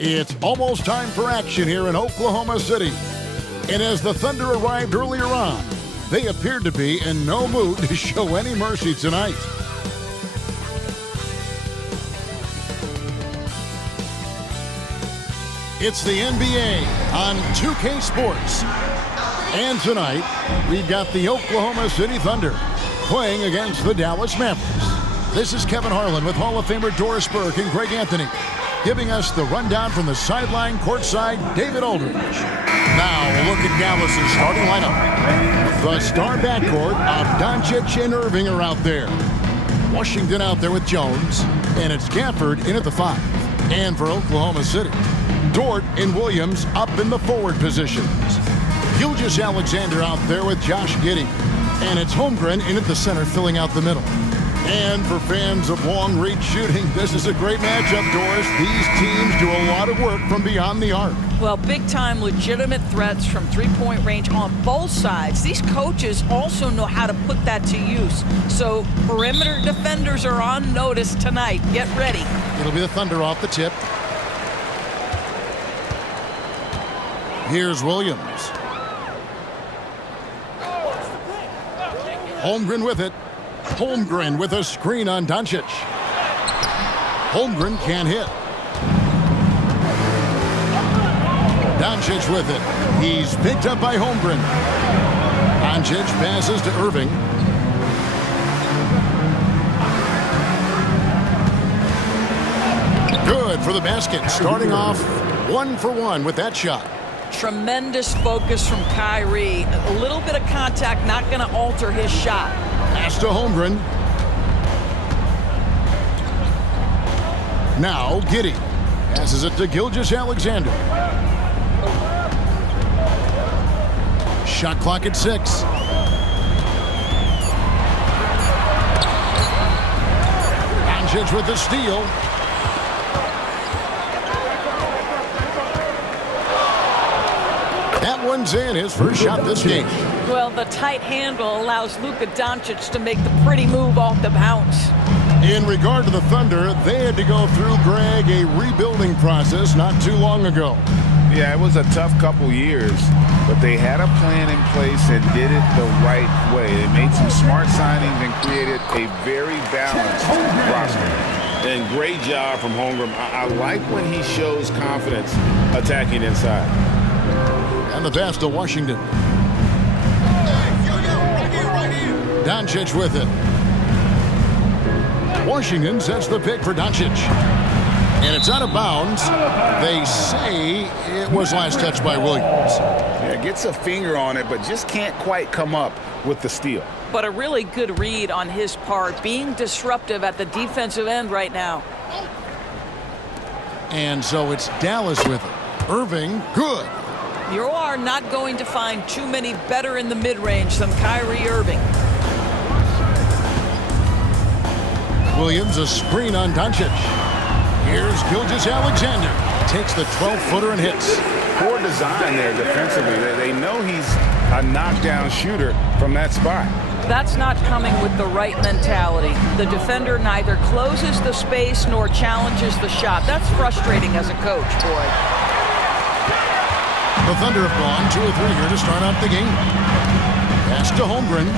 It's almost time for action here in Oklahoma City. And as the Thunder arrived earlier on, they appeared to be in no mood to show any mercy tonight. It's the NBA on 2K Sports. And tonight, we've got the Oklahoma City Thunder playing against the Dallas Mavericks. This is Kevin Harlan with Hall of Famer Doris Burke and Greg Anthony, giving us the rundown from the sideline courtside, David Aldridge. Now, a look at Dallas' starting lineup. The star backcourt of Doncic and Irving are out there. Washington out there with Jones, and it's Gafford in at the 5. And for Oklahoma City, Dort and Williams up in the forward positions. Gilgeous-Alexander out there with Josh Giddey. And it's Holmgren in at the center, filling out the middle. And for fans of long-reach shooting, this is a great matchup, Doris. These teams do a lot of work from beyond the arc. Well, big-time legitimate threats from three-point range on both sides. These coaches also know how to put that to use. So perimeter defenders are on notice tonight. Get ready. It'll be the Thunder off the tip. Here's Williams. Holmgren with it. Holmgren with a screen on Doncic. Holmgren can't hit. Doncic with it. He's picked up by Holmgren. Doncic passes to Irving. Good for the basket. Starting off 1 for 1 with that shot. Tremendous focus from Kyrie. A little bit of contact, not going to alter his shot. Pass to Holmgren. Now Giddey passes it to Gilgeous-Alexander. Shot clock at 6. Doncic with the steal. That one's in, his first shot this game. Well, the tight handle allows Luka Doncic to make the pretty move off the bounce. In regard to the Thunder, they had to go through, Greg, a rebuilding process not too long ago. Yeah, it was a tough couple years, but they had a plan in place and did it the right way. They made some smart signings and created a very balanced roster. And great job from Holmgren. I like when he shows confidence attacking inside. And the pass to Washington. Doncic with it. Washington sets the pick for Doncic. And it's out of bounds. They say it was last touched by Williams. Yeah, gets a finger on it, but just can't quite come up with the steal. But a really good read on his part, being disruptive at the defensive end right now. And so it's Dallas with it. Irving, good. You are not going to find too many better in the mid-range than Kyrie Irving. Williams, a screen on Doncic. Here's Gilgeous-Alexander. Takes the 12-footer and hits. Poor design there defensively. They know he's a knockdown shooter from that spot. That's not coming with the right mentality. The defender neither closes the space nor challenges the shot. That's frustrating as a coach, boy. The Thunder have gone 2 or 3 here to start out the game. Pass to Holmgren.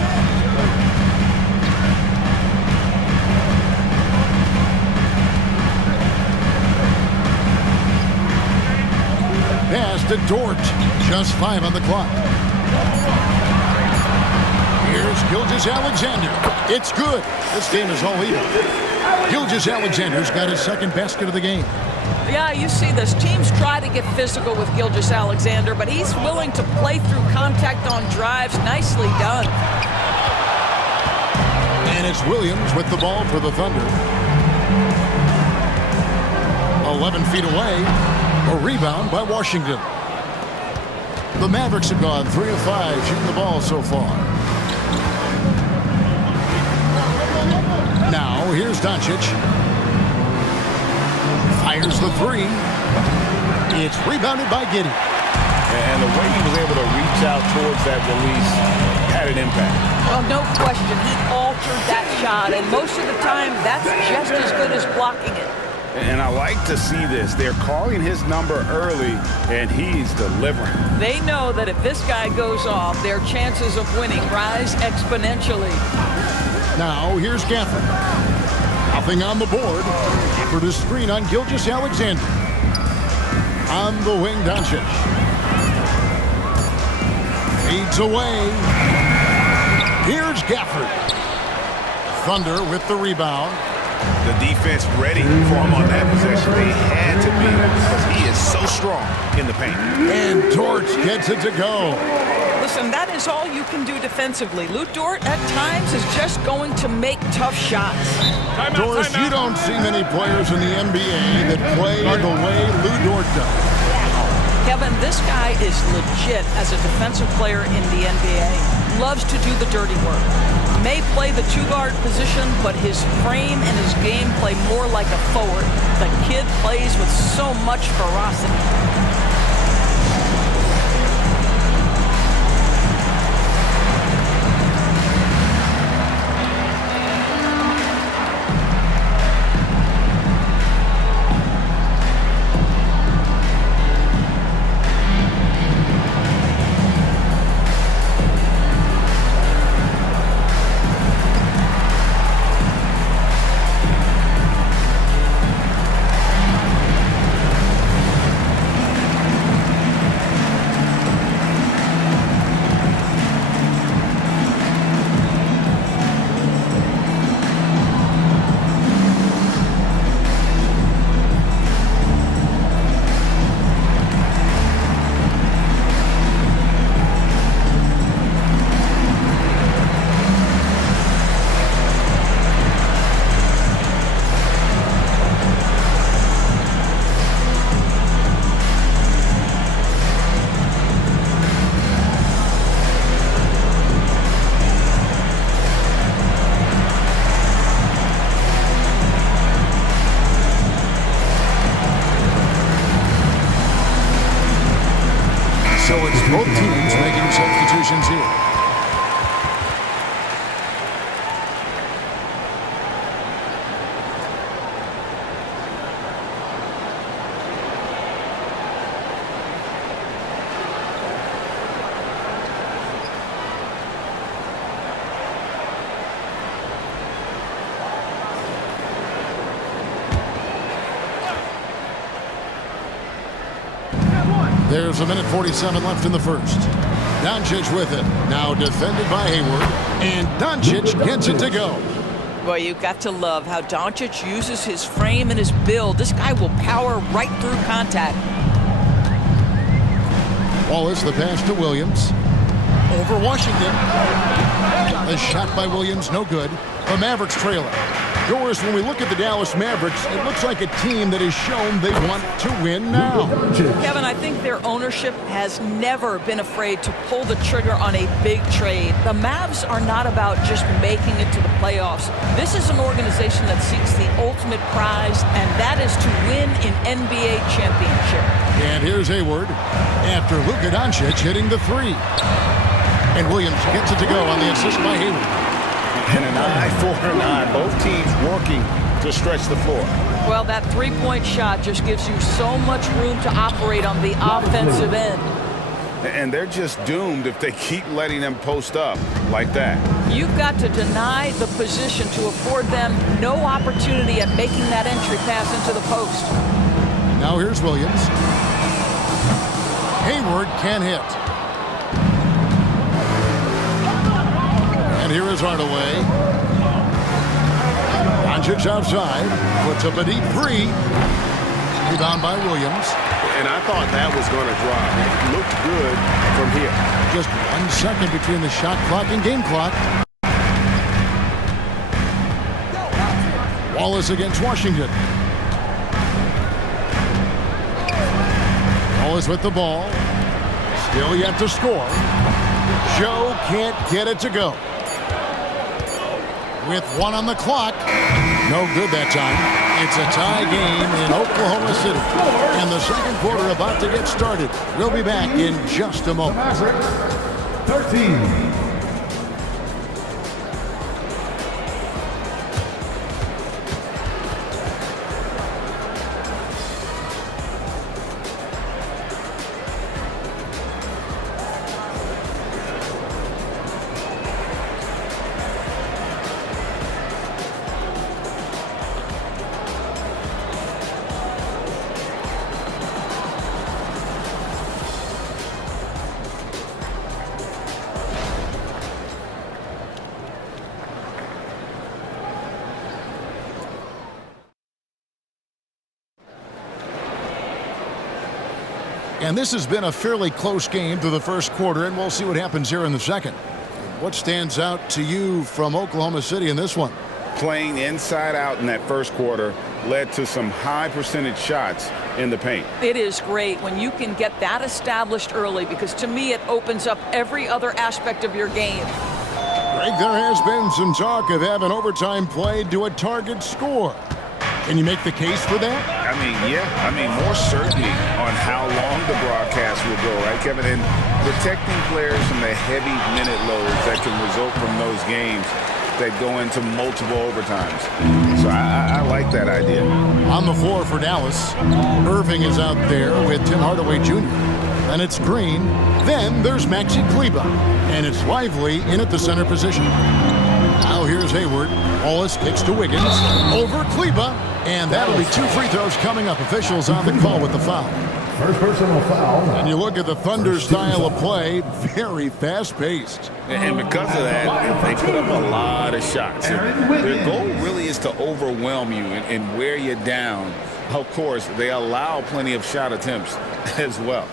Pass to Dort. Just 5 on the clock. Here's Gilgeous-Alexander. It's good. This game is all even. Gilgeous-Alexander's got his second basket of the game. Yeah, you see this. Teams try to get physical with Gilgeous-Alexander, but he's willing to play through contact on drives. Nicely done. And it's Williams with the ball for the Thunder. 11 feet away. A rebound by Washington. The Mavericks have gone 3 of 5 shooting the ball so far. Now, here's Doncic. Fires the 3. It's rebounded by Giddey. And the way he was able to reach out towards that release had an impact. Well, no question. He altered that shot, and most of the time, that's just as good as blocking it. And I like to see this. They're calling his number early, and he's delivering. They know that if this guy goes off, their chances of winning rise exponentially. Now, here's Gafford. Nothing on the board. For the screen on Gilgeous-Alexander. On the wing, Doncic. Fades away. Here's Gafford. Thunder with the rebound. The defense ready for him on that possession. They had to be because he is so strong in the paint. And Torch gets it to go. Listen, that is all you can do defensively. Lou Dort, at times, is just going to make tough shots. Doris, you don't see many players in the NBA that play the way Lou Dort does. Kevin, this guy is legit as a defensive player in the NBA. Loves to do the dirty work. May play the two-guard position, but his frame and his game play more like a forward. The kid plays with so much ferocity. So it's both teams making substitutions here. There's a minute 47 left in the first. Doncic with it. Now defended by Hayward. And Doncic gets it to go. Well, you've got to love how Doncic uses his frame and his build. This guy will power right through contact. Wallace, the pass to Williams. Over Washington. A shot by Williams, no good. The Mavericks trailing. Doris, when we look at the Dallas Mavericks, it looks like a team that has shown they want to win now. Kevin, I think their ownership has never been afraid to pull the trigger on a big trade. The Mavs are not about just making it to the playoffs. This is an organization that seeks the ultimate prize, and that is to win an NBA championship. And here's Hayward after Luka Doncic hitting the three. And Williams gets it to go on the assist by Hayward. And an eye for an eye. Both teams working to stretch the floor. Well, that three-point shot just gives you so much room to operate on the offensive end. And they're just doomed if they keep letting them post up like that. You've got to deny the position to afford them no opportunity at making that entry pass into the post. Now here's Williams. Hayward can hit. And here is Hardaway. Doncic outside. Puts up a deep three. Rebound by Williams. And I thought that was going to drop. It looked good from here. Just 1 second between the shot clock and game clock. Wallace against Washington. Wallace with the ball. Still yet to score. Joe can't get it to go. With 1 on the clock. No good that time. It's a tie game in Oklahoma City. And the second quarter about to get started. We'll be back in just a moment. Mavericks, 13. And this has been a fairly close game through the first quarter, and we'll see what happens here in the second. What stands out to you from Oklahoma City in this one? Playing inside out in that first quarter led to some high percentage shots in the paint. It is great when you can get that established early, because to me it opens up every other aspect of your game. Greg, there has been some talk of having overtime played to a target score. Can you make the case for that? More certainty on how long the broadcast will go, right, Kevin? And protecting players from the heavy minute loads that can result from those games that go into multiple overtimes. So I like that idea. On the floor for Dallas, Irving is out there with Tim Hardaway Jr. And it's Green. Then there's Maxi Kleber. And it's Lively in at the center position. Now here's Hayward. Wallace kicks to Wiggins. Over Kleber. And that'll be 2 free throws coming up. Officials on the call with the foul. First personal foul. And you look at the Thunder style of play, very fast-paced. And because of that, they put up a lot of shots. Their goal really is to overwhelm you and wear you down. Of course, they allow plenty of shot attempts as well.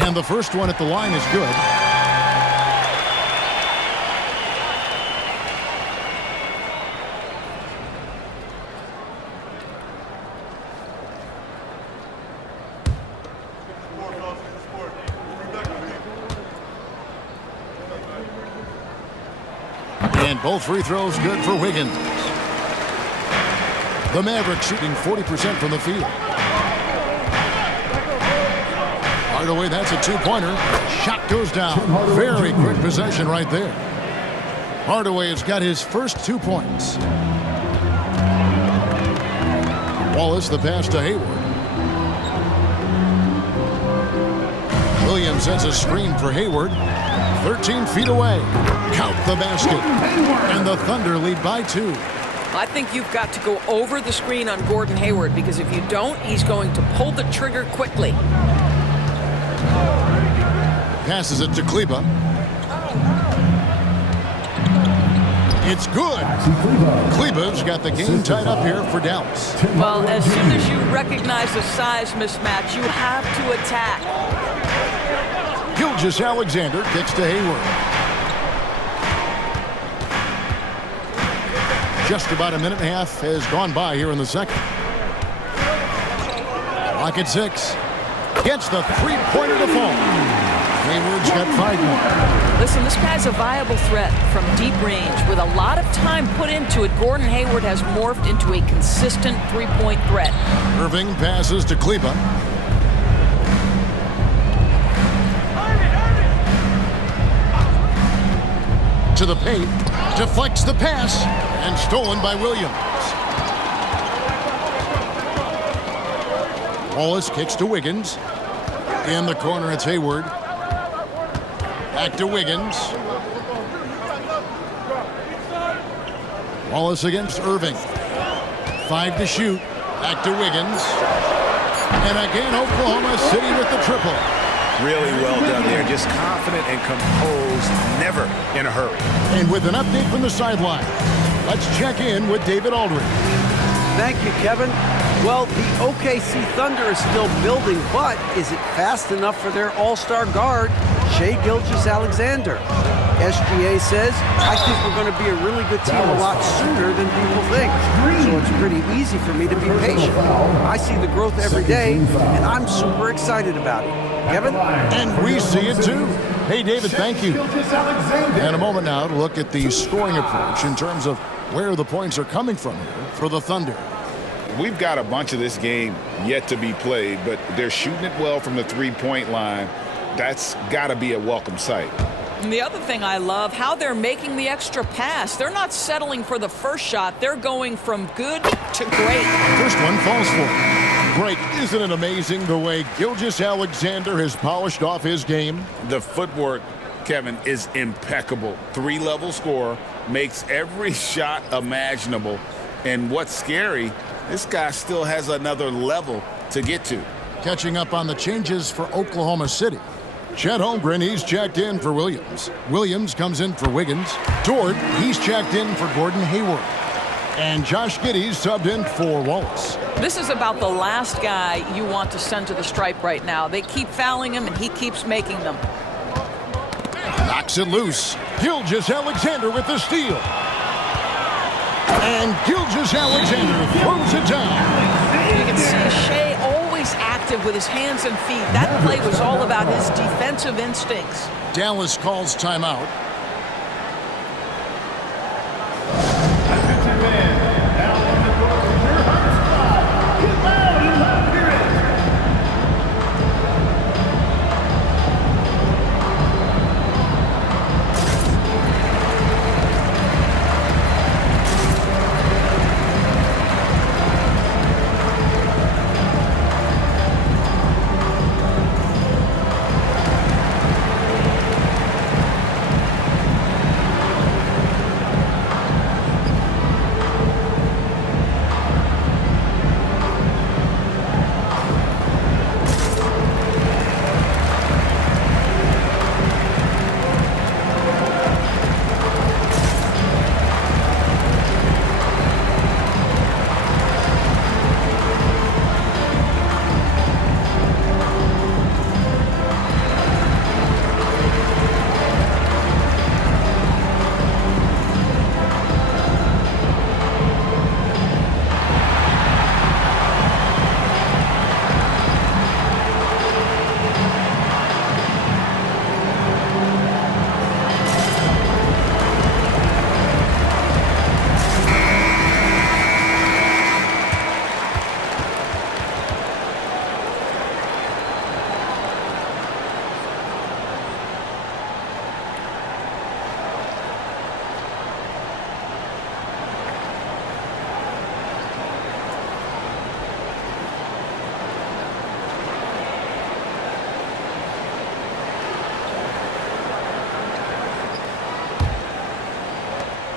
And the first one at the line is good. And both free throws good for Wiggins. The Mavericks shooting 40% from the field. Hardaway, that's a two-pointer. Shot goes down. Very quick possession right there. Hardaway has got his first 2 points. Wallace, the pass to Hayward. Williams sends a screen for Hayward. 13 feet away. Count the basket. And the Thunder lead by 2. I think you've got to go over the screen on Gordon Hayward, because if you don't, he's going to pull the trigger quickly. Passes it to Kleber. It's good. Kleber's got the game tied up here for Dallas. Well, as soon as you recognize the size mismatch, you have to attack. Gilgeous-Alexander kicks to Hayward. Just about a minute and a half has gone by here in the second. Clock at 6. Gets the three-pointer to fall. Hayward's got 5 more. Listen, this guy's a viable threat from deep range. With a lot of time put into it, Gordon Hayward has morphed into a consistent three-point threat. Irving passes to Kleber. To the paint. Deflects the pass. And stolen by Williams. Wallace kicks to Wiggins. In the corner, it's Hayward. Back to Wiggins. Wallace against Irving. 5 to shoot. Back to Wiggins. And again, Oklahoma City with the triple. Really well done there. Just confident and composed, never in a hurry. And with an update from the sideline, let's check in with David Aldridge. Thank you, Kevin. Well, the OKC Thunder is still building, but is it fast enough for their all-star guard, Shai Gilgeous-Alexander? SGA says, I think we're going to be a really good team a lot sooner than people think. So it's pretty easy for me to be patient. I see the growth every day, and I'm super excited about it. Kevin? And we see it too. Hey, David, thank you. And a moment now to look at the scoring approach in terms of where the points are coming from here for the Thunder. We've got a bunch of this game yet to be played, but they're shooting it well from the three-point line. That's got to be a welcome sight. And the other thing I love, how they're making the extra pass. They're not settling for the first shot. They're going from good to great. First one falls for. Great. Isn't it amazing the way Gilgeous-Alexander has polished off his game? The footwork, Kevin, is impeccable. 3-level scorer, makes every shot imaginable. And what's scary, this guy still has another level to get to. Catching up on the changes for Oklahoma City. Chet Holmgren, he's checked in for Williams. Williams comes in for Wiggins. Dort, he's checked in for Gordon Hayward. And Josh Giddey's subbed in for Wallace. This is about the last guy you want to send to the stripe right now. They keep fouling him, and he keeps making them. Knocks it loose. Gilgeous-Alexander with the steal. And Gilgeous-Alexander throws it down. You can see Shea always active with his hands and feet. That play was all about his defensive instincts. Dallas calls timeout.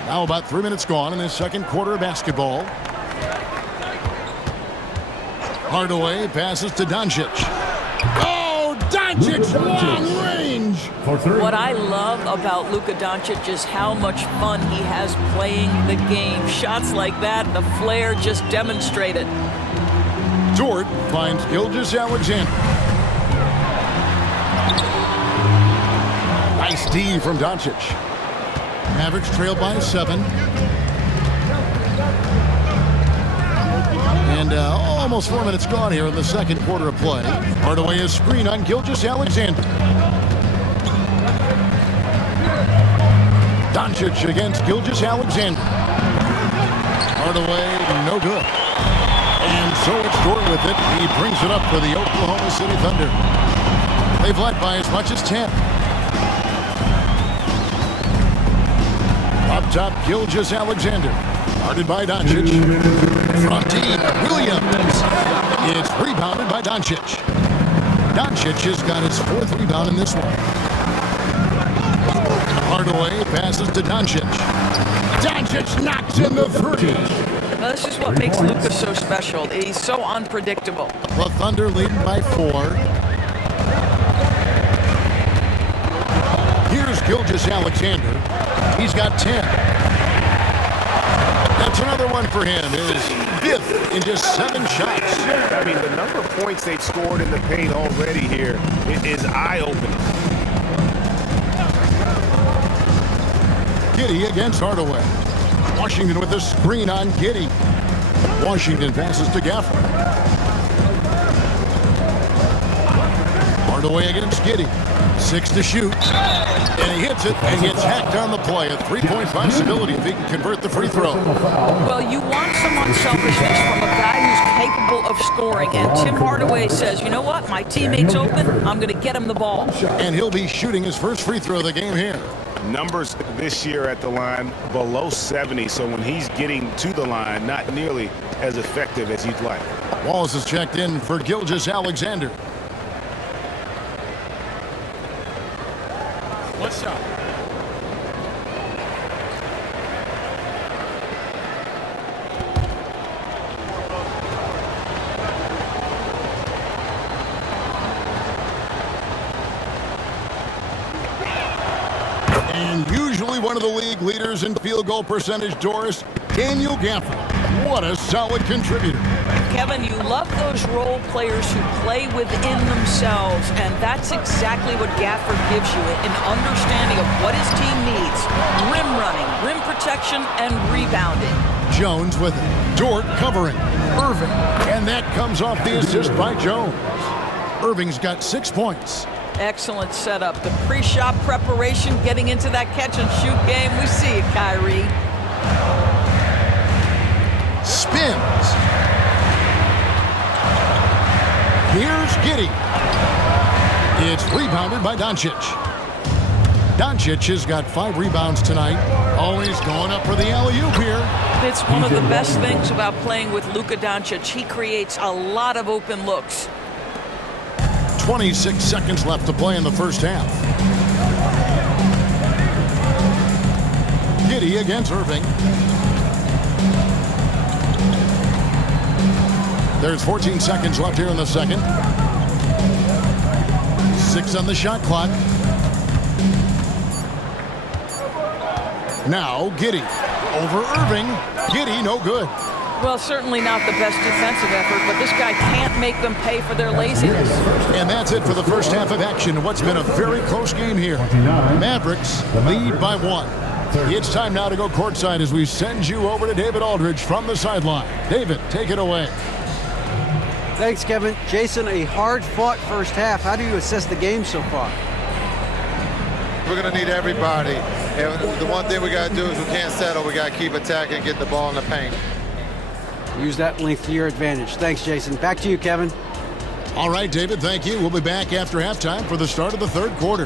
Now about 3 minutes gone in the second quarter of basketball. Hardaway passes to Doncic. Oh, Doncic, long range. What I love about Luka Doncic is how much fun he has playing the game. Shots like that, the flair just demonstrated. Dort finds Gilgeous-Alexander. Nice D from Doncic. Mavericks trail by 7. And almost 4 minutes gone here in the second quarter of play. Hardaway is screen on Gilgeous-Alexander. Doncic against Gilgeous-Alexander. Hardaway, no good. And so it's Dort with it. He brings it up for the Oklahoma City Thunder. They've led by as much as 10. Up top, Gilgeous-Alexander. Guarded by Doncic. From deep, Williams. It's rebounded by Doncic. Doncic has got his 4th rebound in this one. Hardaway passes to Doncic. Doncic knocks in the 3. Now, this is what makes Luka so special. He's so unpredictable. The Thunder lead by 4. Here's Gilgeous-Alexander. He's got 10. That's another one for him. His 5th in just 7 shots. I mean, the number of points they've scored in the paint already here is eye-opening. Giddey against Hardaway. Washington with a screen on Giddey. Washington passes to Gafford. Hardaway against Giddey. 6 to shoot. And he hits it and gets hacked on the play. A 3-point possibility if he can convert the free throw. Well, you want some unselfishness from a guy who's capable of scoring. And Tim Hardaway says, you know what? My teammate's open. I'm going to get him the ball. And he'll be shooting his first free throw of the game here. Numbers this year at the line below 70, so when he's getting to the line, not nearly as effective as you'd like. Wallace is checked in for Gilgeous-Alexander. What's up? one of the league leaders in field goal percentage, Doris, Daniel Gafford. What a solid contributor. Kevin, you love those role players who play within themselves, and that's exactly what Gafford gives you, an understanding of what his team needs. Rim running, rim protection, and rebounding. Jones with it. Dort covering. Irving. And that comes off the assist by Jones. Irving's got 6 points. Excellent setup. The pre-shot preparation, getting into that catch-and-shoot game. We see it, Kyrie. Spins. Here's Giddey. It's rebounded by Doncic. Doncic has got 5 rebounds tonight. Always going up for the alley-oop here. It's one of the best things about playing with Luka Doncic. He creates a lot of open looks. 26 seconds left to play in the first half. Giddey against Irving. There's 14 seconds left here in the second. 6 on the shot clock. Now Giddey over Irving. Giddey no good. Well, certainly not the best defensive effort, but this guy can't make them pay for their laziness. And that's it for the first half of action. What's been a very close game here. Mavericks lead by 1. It's time now to go courtside as we send you over to David Aldridge from the sideline. David, take it away. Thanks, Kevin. Jason, a hard-fought first half. How do you assess the game so far? We're going to need everybody. And the one thing we got to do is we can't settle. We got to keep attacking and get the ball in the paint. Use that length to your advantage. Thanks, Jason. Back to you, Kevin. All right, David, thank you. We'll be back after halftime for the start of the third quarter.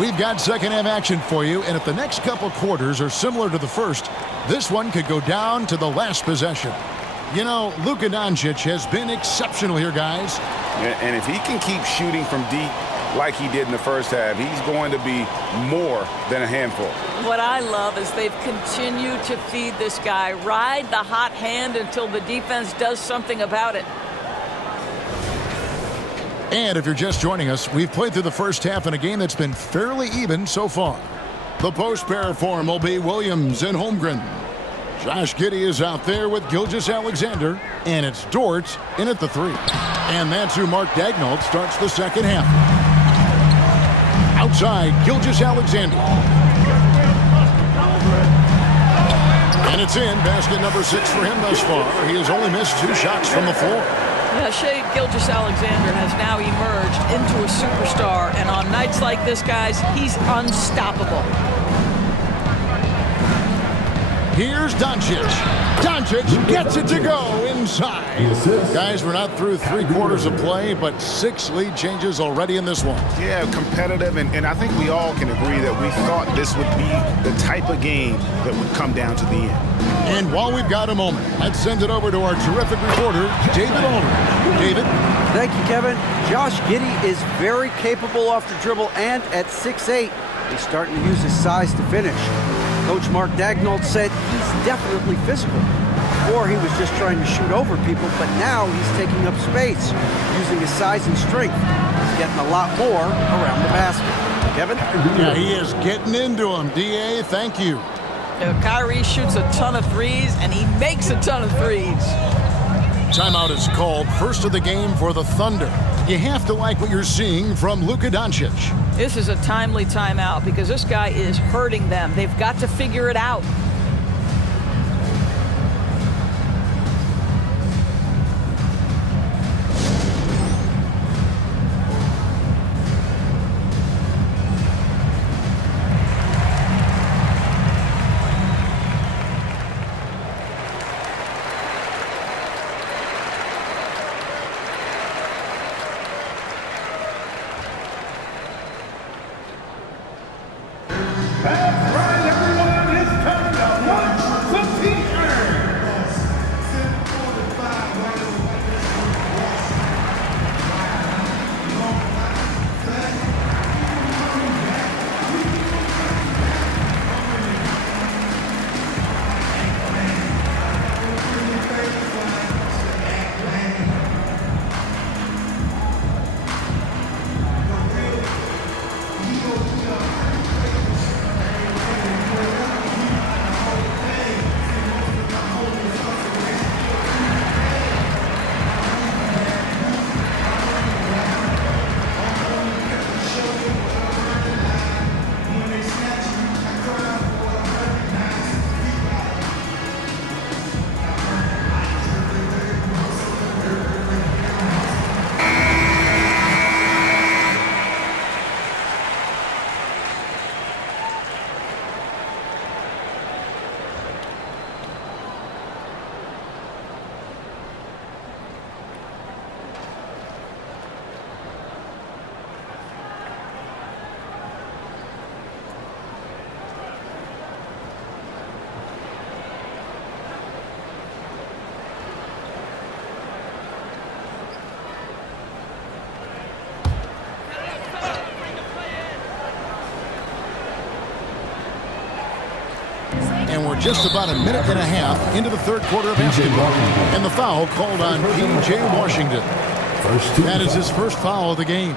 We've got second half action for you, and if the next couple quarters are similar to the first, this one could go down to the last possession. You know, Luka Doncic has been exceptional here, guys. And if he can keep shooting from deep like he did in the first half, he's going to be more than a handful. What I love is they've continued to feed this guy, ride the hot hand until the defense does something about it. And if you're just joining us, we've played through the first half in a game that's been fairly even so far. The post pair form will be Williams and Holmgren. Josh Giddey is out there with Gilgeous-Alexander, and it's Dort in at the 3. And that's who Mark Daigneault starts the second half. Outside, Gilgeous-Alexander. And it's in, basket number 6 for him thus far. He has only missed 2 shots from the floor. Yeah, Shai Gilgeous-Alexander has now emerged into a superstar, and on nights like this, guys, he's unstoppable. Here's Doncic. Doncic gets it to go inside. Guys, we're not through 3 quarters of play, but 6 lead changes already in this one. Yeah, competitive, and I think we all can agree that we thought this would be the type of game that would come down to the end. And while we've got a moment, let's send it over to our terrific reporter, David Aldridge. David? Thank you, Kevin. Josh Giddey is very capable off the dribble, and at 6'8", he's starting to use his size to finish. Coach Mark Daigneault said he's definitely physical. Before, he was just trying to shoot over people, but now he's taking up space, using his size and strength. He's getting a lot more around the basket. Kevin? Yeah, he is getting into him. D.A., thank you. Kyrie shoots a ton of threes, and he makes a ton of threes. Timeout is called. First of the game for the Thunder. You have to like what you're seeing from Luka Doncic. This is a timely timeout because this guy is hurting them. They've got to figure it out. We're just about a minute and a half into the third quarter of basketball. And the foul called on P.J. Washington. That is his first foul of the game.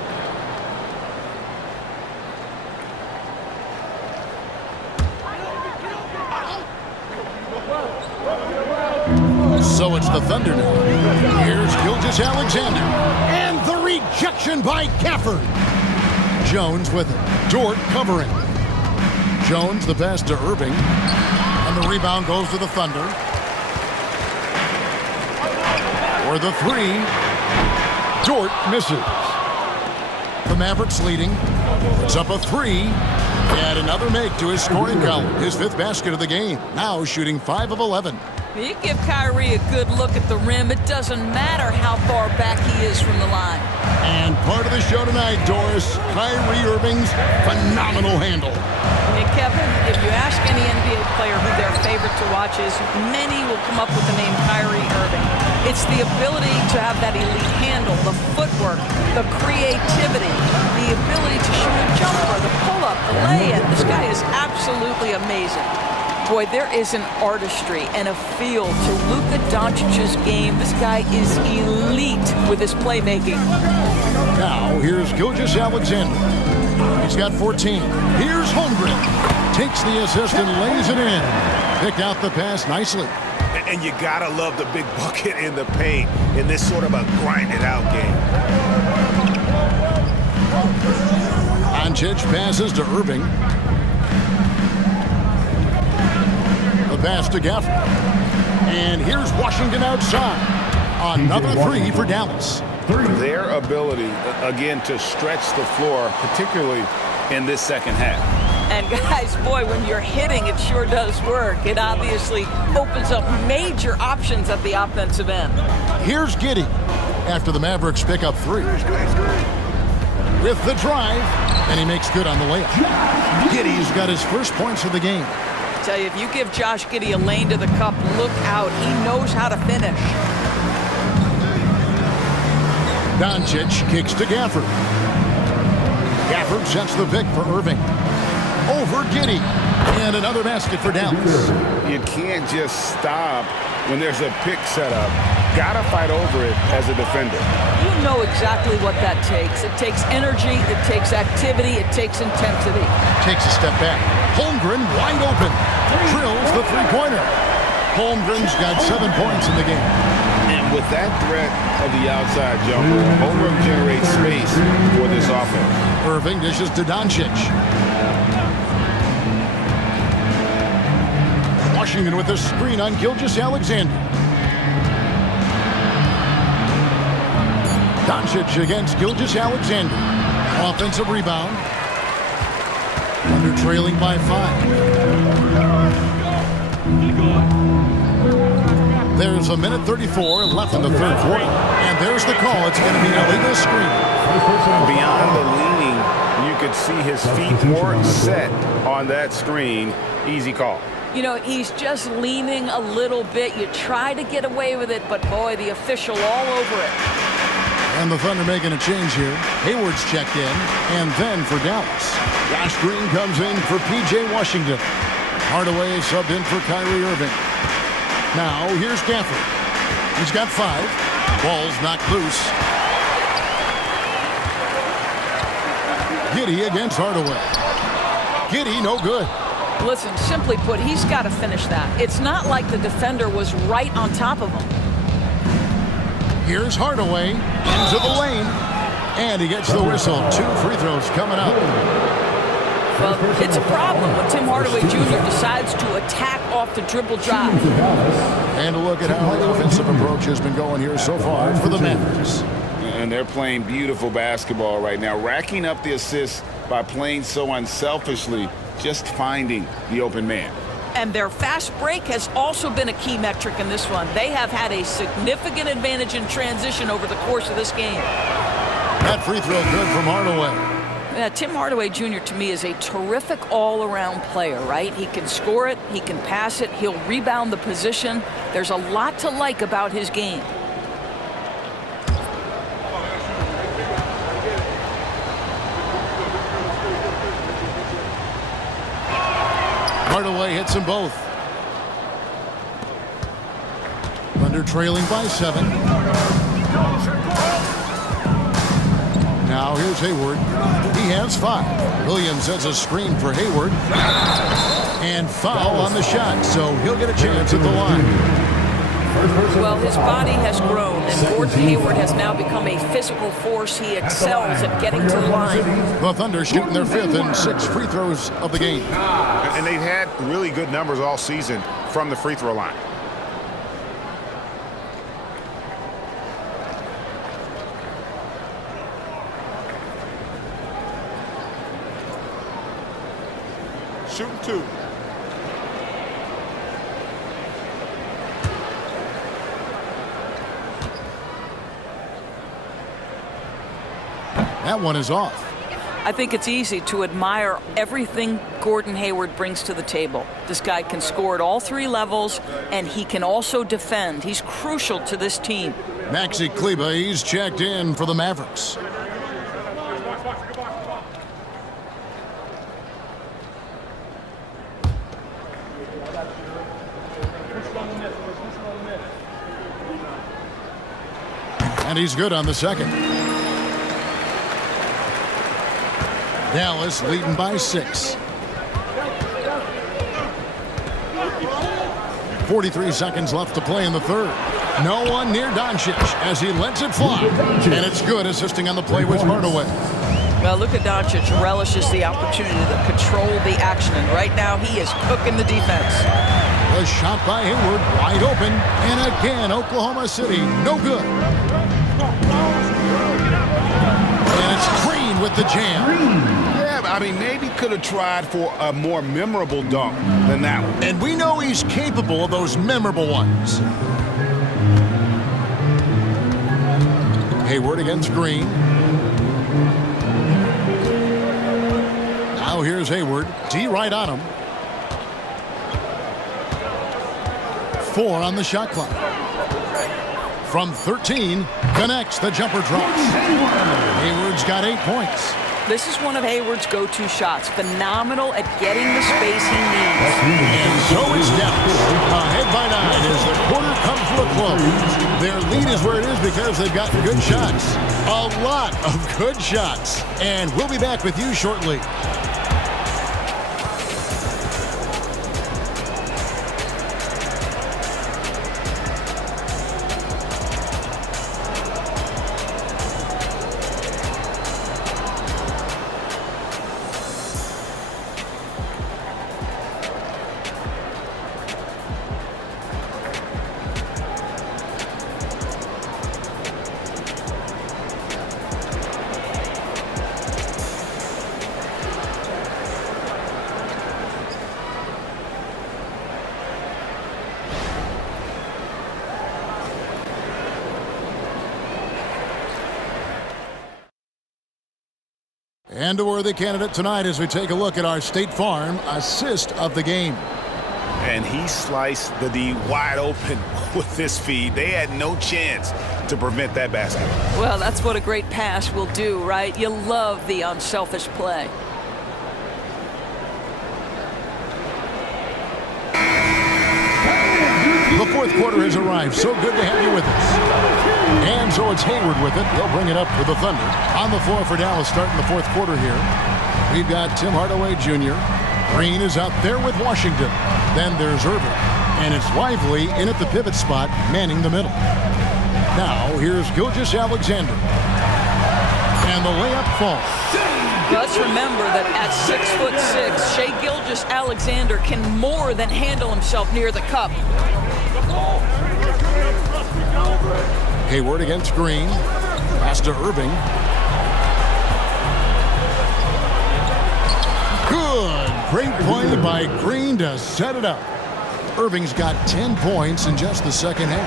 So it's the Thunder now. Here's Gilgeous-Alexander. And the rejection by Gafford. Jones with it. Dort covering. Jones the pass to Irving. And the rebound goes to the Thunder. For the three. Dort misses. The Mavericks leading. It's up a three. And another make to his scoring column. His fifth basket of the game. Now shooting 5 of 11. You give Kyrie a good look at the rim. It doesn't matter how far back he is from the line. And part of the show tonight, Doris, Kyrie Irving's phenomenal handle. Hey, Kevin, if you ask any NBA player who their favorite to watch is, many will come up with the name Kyrie Irving. It's the ability to have that elite handle, the footwork, the creativity, the ability to shoot a jumper, the pull-up, the lay-in. This guy is absolutely amazing. Boy, there is an artistry and a feel to Luka Doncic's game. This guy is elite with his playmaking. Now, here's Gilgeous-Alexander. He's got 14. Here's Holmgren. Takes the assist and lays it in. Picked out the pass nicely. And you gotta love the big bucket in the paint in this sort of a grinded-out game. Doncic passes to Irving. The pass to Gafford. And here's Washington outside. Another three for Dallas. Their ability, again, to stretch the floor, particularly in this second half. And guys, boy, when you're hitting, it sure does work. It obviously opens up major options at the offensive end. Here's Giddey after the Mavericks pick up three. With the drive, and he makes good on the layup. Giddey's got his first points of the game. I tell you, if you give Josh Giddey a lane to the cup, look out. He knows how to finish. Doncic kicks to Gafford. Gafford sets the pick for Irving. Over Giddey. And another basket for Dallas. You can't just stop when there's a pick set up. Gotta fight over it as a defender. You know exactly what that takes. It takes energy, it takes activity, it takes intensity. Takes a step back. Holmgren wide open. Drills the three-pointer. Holmgren's got 7 points in the game. And with that threat of the outside jumper, Holmgren generates space for this offense. Irving dishes to Doncic. Washington with a screen on Gilgeous-Alexander. Doncic against Gilgeous-Alexander. Offensive rebound. Under trailing by 5. There's a minute 34 left in the third quarter. And there's the call. It's going to be an illegal screen. Beyond the leaning, you could see his feet more set on that screen. Easy call. You know, he's just leaning a little bit. You try to get away with it, but boy, the official all over it. And the Thunder making a change here. Hayward's checked in, and then for Dallas. Josh Green comes in for P.J. Washington. Hardaway is subbed in for Kyrie Irving. Now, here's Gafford. He's got 5. Ball's knocked loose. Giddey against Hardaway. Giddey, no good. Listen, simply put, he's got to finish that. It's not like the defender was right on top of him. Here's Hardaway into the lane. And he gets the whistle. 2 free throws coming up. Well, it's a problem when Tim Hardaway Jr. decides to attack off the dribble drive. And a look at how the offensive approach has been going here so far for the Mavericks. And they're playing beautiful basketball right now, racking up the assists by playing so unselfishly, just finding the open man. And their fast break has also been a key metric in this one. They have had a significant advantage in transition over the course of this game. That free throw good from Hardaway. Yeah, Tim Hardaway Jr. to me is a terrific all-around player, right? He can score it, he can pass it, he'll rebound the position. There's a lot to like about his game. Hardaway hits them both. Thunder trailing by 7. Now here's Hayward. He has 5. Williams sets a screen for Hayward. And foul on the shot, so he'll get a chance at the line. Well, his body has grown, and Gordon Hayward has now become a physical force. He excels at getting to the line. The Thunder shooting their 5th and 6th free throws of the game. And they've had really good numbers all season from the free throw line. Shooting 2. That one is off. I think it's easy to admire everything Gordon Hayward brings to the table. This guy can score at all 3 levels, and he can also defend. He's crucial to this team. Maxi Kleber, he's checked in for the Mavericks. And he's good on the second. Dallas leading by 6. 43 seconds left to play in the third. No one near Doncic as he lets it fly. And it's good, assisting on the play with Hardaway. Well, Luka Doncic relishes the opportunity to control the action, and right now he is cooking the defense. The shot by Hayward, wide open. And again, Oklahoma City, no good. And it's Green with the jam. Yeah, I mean, maybe could have tried for a more memorable dunk than that one. And we know he's capable of those memorable ones. Hayward against Green. Now here's Hayward. D right on him. 4 on the shot clock. From 13, connects, the jumper drops. Hayward's got 8 points. This is one of Hayward's go-to shots. Phenomenal at getting the space he needs. And so is Dallas. Ahead by 9 as the quarter comes to a close. Their lead is where it is because they've got good shots. A lot of good shots. And we'll be back with you shortly. And a worthy candidate tonight as we take a look at our State Farm assist of the game. And he sliced the D wide open with this feed. They had no chance to prevent that basket. Well, that's what a great pass will do, right? You love the unselfish play. The fourth quarter has arrived. So good to have you with us. And so it's Hayward with it. They'll bring it up for the Thunder. On the floor for Dallas starting the fourth quarter here. We've got Tim Hardaway Jr. Green is out there with Washington. Then there's Irving. And it's Lively in at the pivot spot, manning the middle. Now here's Gilgeous-Alexander. And the layup falls. Let's remember that at 6'6", Shai Gilgeous-Alexander can more than handle himself near the cup. Hayward against Green. Pass to Irving. Good. Great play by Green to set it up. Irving's got 10 points in just the second half.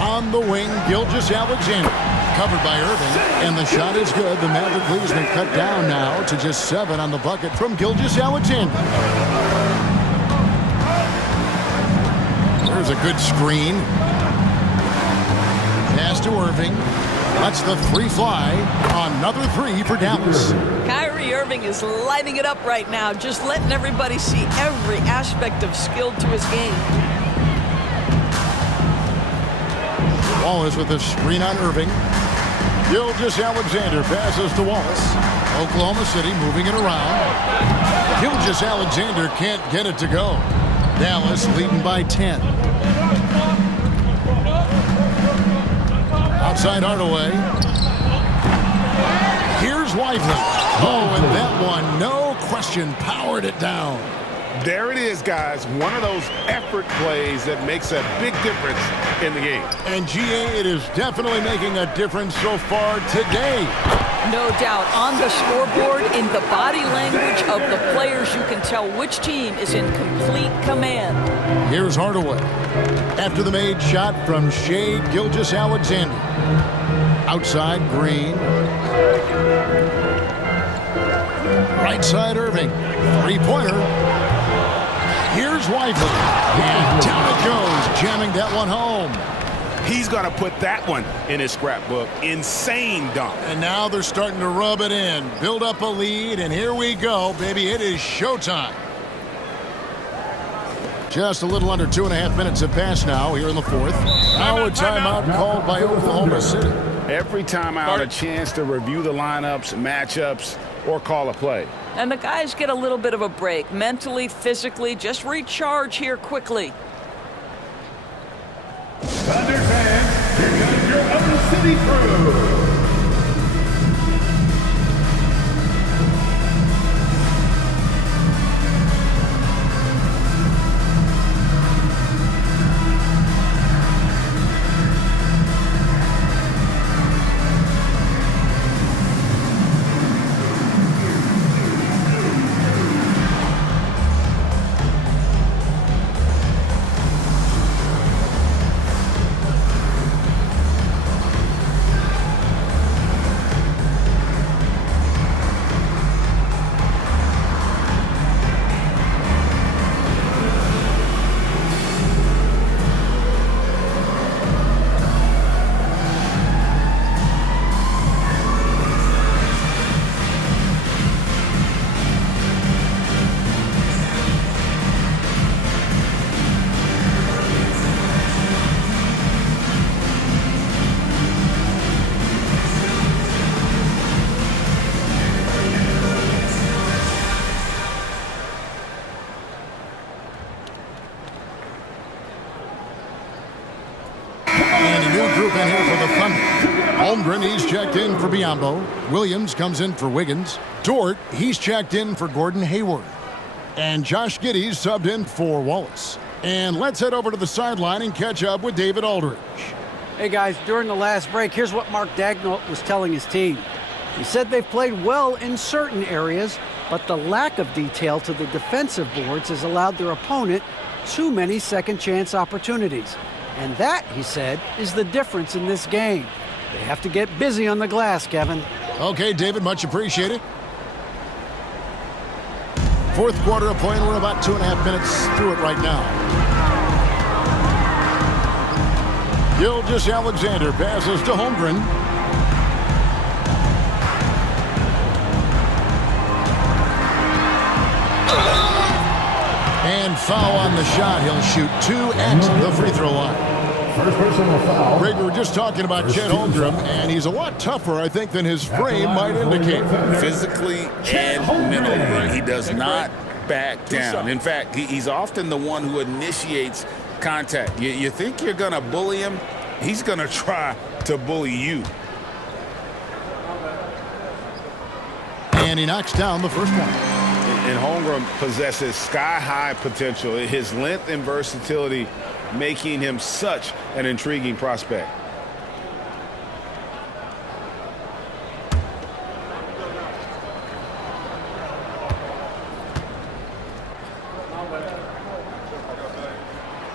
On the wing, Gilgeous-Alexander. Covered by Irving, and the shot is good. The Maverick lead has been cut down now to just 7 on the bucket from Gilgeous-Alexander. There's a good screen. Pass to Irving. Lets the three fly. Another three for Dallas. Kyrie Irving is lighting it up right now, just letting everybody see every aspect of skill to his game. Wallace with a screen on Irving. Gilgeous-Alexander passes to Wallace. Oklahoma City moving it around. Gilgeous-Alexander can't get it to go. Dallas leading by 10. Outside Hardaway. Here's Lively. Oh, and that one, no question, powered it down. There it is, guys. One of those effort plays that makes a big difference in the game. And GA, it is definitely making a difference so far today. No doubt. On the scoreboard, in the body language of the players, you can tell which team is in complete command. Here's Hardaway. After the made shot from Shai Gilgeous-Alexander. Outside Green. Right side Irving. Three-pointer. Here's Lively. And down it goes, jamming that one home. He's going to put that one in his scrapbook. Insane dunk. And now they're starting to rub it in. Build up a lead, and here we go, baby. It is showtime. Just a little under 2.5 minutes have passed now here in the fourth. Now a timeout called by Oklahoma City. Every timeout, a chance to review the lineups, matchups, or call a play. And the guys get a little bit of a break, mentally, physically, just recharge here quickly. Thunder fans, here comes your Oklahoma City crew. Holmgren, he's checked in for Biyombo. Williams comes in for Wiggins. Dort, he's checked in for Gordon Hayward. And Josh Giddey's subbed in for Wallace. And let's head over to the sideline and catch up with David Aldridge. Hey guys, during the last break, here's what Mark Daigneault was telling his team. He said they've played well in certain areas, but the lack of detail to the defensive boards has allowed their opponent too many second-chance opportunities. And that, he said, is the difference in this game. They have to get busy on the glass, Kevin. Okay, David, much appreciated. Fourth quarter of play, and we're about 2.5 minutes through it right now. Gilgeous-Alexander passes to Holmgren. And foul on the shot. He'll shoot 2 at the free throw line. First personal foul. Greg, we were just talking about Chet Holmgren, and he's a lot tougher, I think, than his frame might indicate. Physically and mentally, he does not back down. In fact, he's often the one who initiates contact. You think you're going to bully him, he's going to try to bully you. And he knocks down the first one. And Holmgren possesses sky-high potential. His length and versatility making him such an intriguing prospect.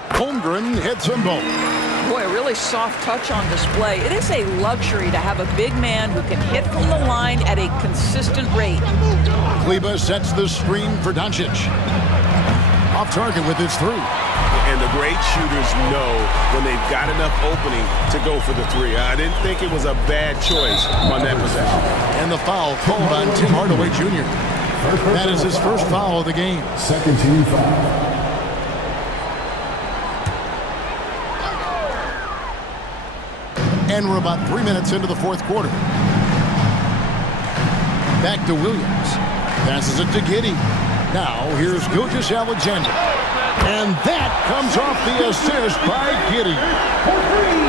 Holmgren hits them both. Boy, a really soft touch on display. It is a luxury to have a big man who can hit from the line at a consistent rate. Kleba sets the screen for Doncic. Off target with his 3. And the great shooters know when they've got enough opening to go for the 3. I didn't think it was a bad choice on that possession. And the foul called on Tim Hardaway Jr. That is his first foul of the game. Second team foul. And we're about 3 minutes into the fourth quarter. Back to Williams. Passes it to Giddey. Now here's Gilgeous-Alexander. And that comes off the assist by Giddey.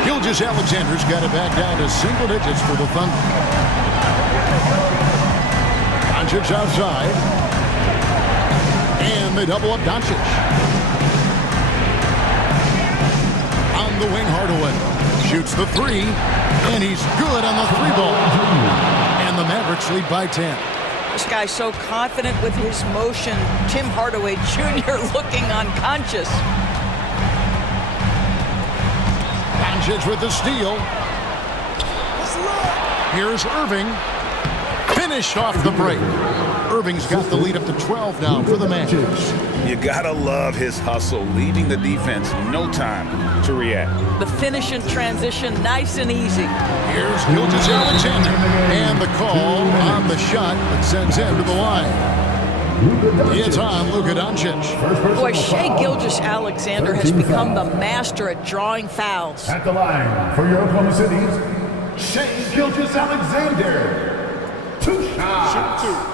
Gilgeous-Alexander's got it back down to single digits for the Thunder. Doncic outside. And they double up Doncic. On the wing, Hardaway shoots the 3, and he's good on the 3-ball. And the Mavericks lead by 10. This guy's so confident with his motion. Tim Hardaway Jr. looking unconscious. Doncic with the steal. Here's Irving. Finished off the break. Irving's got the lead up to 12 now for the Mavericks. You gotta love his hustle, leaving the defense no time to react. The finish in transition, nice and easy. Here's Gilgeous-Alexander. And the call on the shot that sends him to the line. It's on Luka Doncic. Boy, Shai Gilgeous-Alexander has become the master at drawing fouls. At the line for your Oklahoma City's Shai Gilgeous-Alexander. 2 shots. Shoot 2.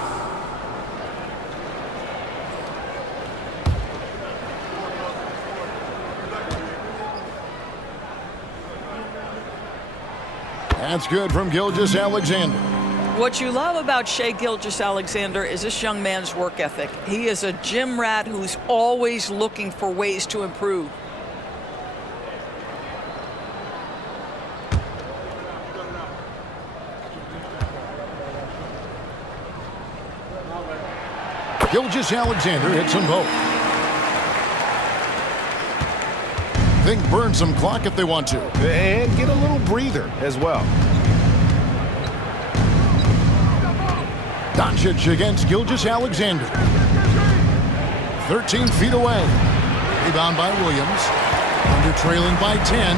That's good from Gilgeous-Alexander. What you love about Shai Gilgeous-Alexander is this young man's work ethic. He is a gym rat who's always looking for ways to improve. Gilgeous-Alexander hits them both. Think burn some clock if they want to. And get a little breather as well. Doncic against Gilgeous-Alexander. 13 feet away. Rebound by Williams. Under trailing by 10.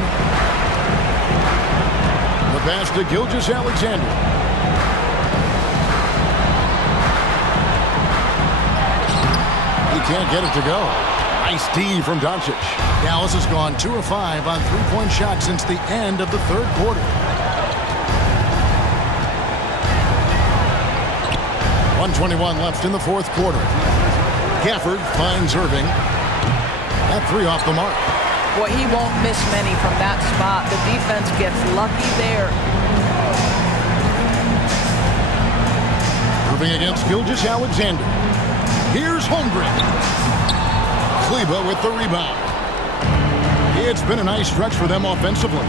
The pass to Gilgeous-Alexander. He can't get it to go. Nice D from Doncic. Dallas has gone 2 of 5 on three-point shots since the end of the third quarter. 1:21 left in the fourth quarter. Gafford finds Irving. That 3 off the mark. Boy, he won't miss many from that spot. The defense gets lucky there. Irving against Gilgeous-Alexander. Here's Holmgren. Kleba with the rebound. It's been a nice stretch for them offensively.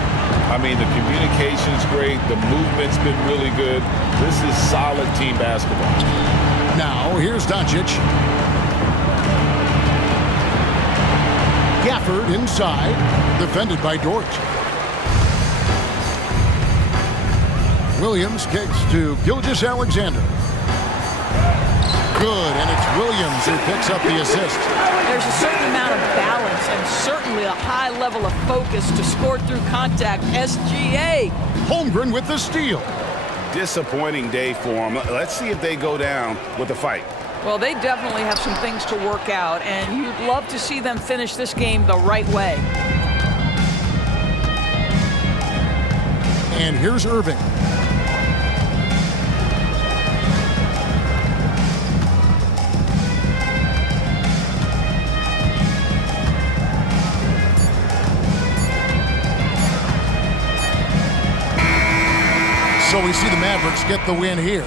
I mean, the communication's great. The movement's been really good. This is solid team basketball. Now, here's Doncic. Gafford inside. Defended by Dort. Williams kicks to Gilgeous-Alexander. Good, and it's Williams who picks up the assist. There's a certain amount of balance and certainly a high level of focus to score through contact. SGA. Holmgren with the steal. Disappointing day for them. Let's see if they go down with a fight. Well, they definitely have some things to work out, and you'd love to see them finish this game the right way. And here's Irving. So we see the Mavericks get the win here.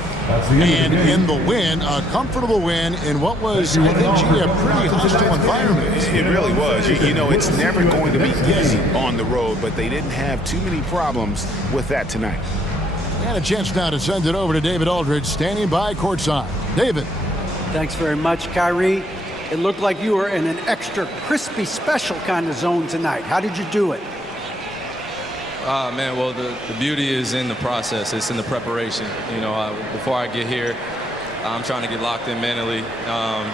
And in the win, a comfortable win in what was, I think, a pretty hostile environment. It really was. You know, it's never going to be easy on the road, but they didn't have too many problems with that tonight. And a chance now to send it over to David Aldridge, standing by courtside. David. Thanks very much, Kyrie. It looked like you were in an extra crispy special kind of zone tonight. How did you do it? Man, well, the beauty is in the process. It's in the preparation. You know, before I get here, I'm trying to get locked in mentally.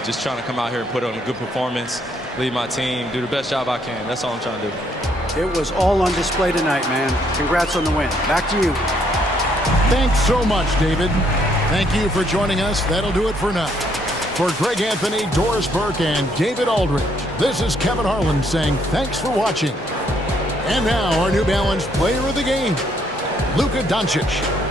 Just trying to come out here and put on a good performance, lead my team, do the best job I can. That's all I'm trying to do. It was all on display tonight, man. Congrats on the win. Back to you. Thanks so much, David. Thank you for joining us. That'll do it for now. For Greg Anthony, Doris Burke, and David Aldridge, this is Kevin Harlan saying thanks for watching. And now our New Balance player of the game, Luka Doncic.